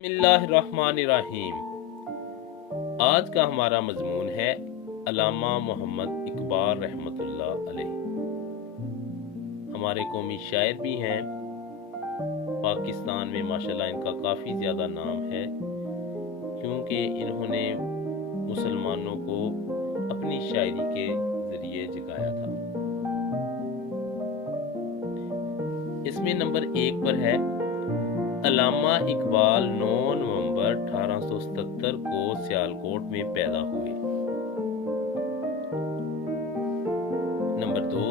बिस्मिल्लाहिर्रहमानिर्रहीम। आज का हमारा मजमून है अल्लामा मोहम्मद इकबाल रहमतुल्लाह अलैह। हमारे कौमी शायर भी हैं। पाकिस्तान में माशाल्लाह इनका काफ़ी ज़्यादा नाम है, क्योंकि इन्होंने मुसलमानों को अपनी शायरी के ज़रिए जगाया था। इसमें नंबर 1 पर है, अल्लामा इकबाल 9 नवंबर 1877 को सियालकोट में पैदा हुए। नंबर 2,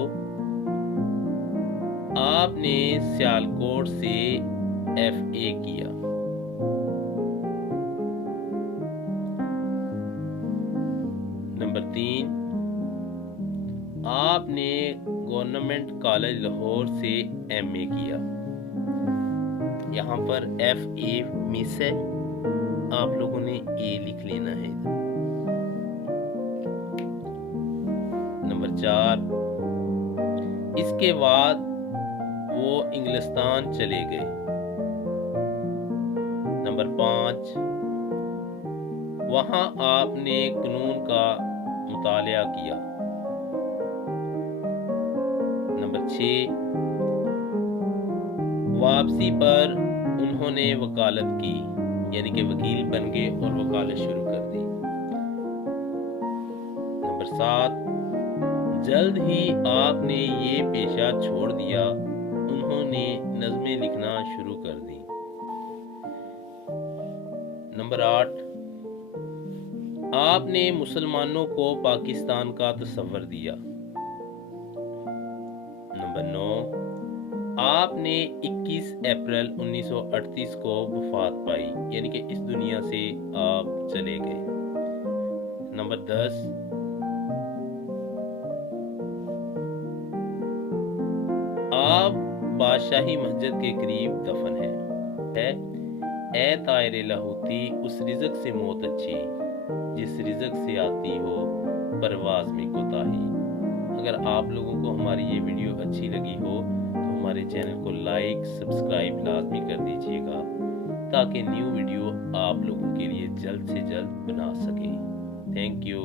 आपने सियालकोट से FA किया। नंबर 3, आपने गवर्नमेंट कॉलेज लाहौर से MA किया। यहाँ पर FA मिस है, आप लोगों ने A लिख लेना है। नंबर 4, इसके बाद वो इंग्लिस्तान चले गए। नंबर 5, वहाँ आपने कानून का मुतालिया किया। नंबर 6, वापसी पर उन्होंने वकालत की, यानी कि वकील बन गए और वकालत शुरू कर दी। नंबर 7, जल्द ही आपने ये पेशा छोड़ दिया, उन्होंने नज़में लिखना शुरू कर दी। नंबर 8, आपने मुसलमानों को पाकिस्तान का तस्वर दिया। नंबर 9, आपने 21 अप्रैल 1938 को वफात पाई, यानी कि इस दुनिया से आप चले गए। नंबर 10, आप बादशाही मस्जिद के करीब दफन है। ए तायरे लाहौती, उस रिज़्क से मौत अच्छी, जिस रिज़्क से आती हो परवाज़ में कोताही। अगर आप लोगों को हमारी ये वीडियो अच्छी लगी हो तो हमारे चैनल को लाइक सब्सक्राइब लाजमी कर दीजिएगा, ताकि न्यू वीडियो आप लोगों के लिए जल्द से जल्द बना सके। Thank you.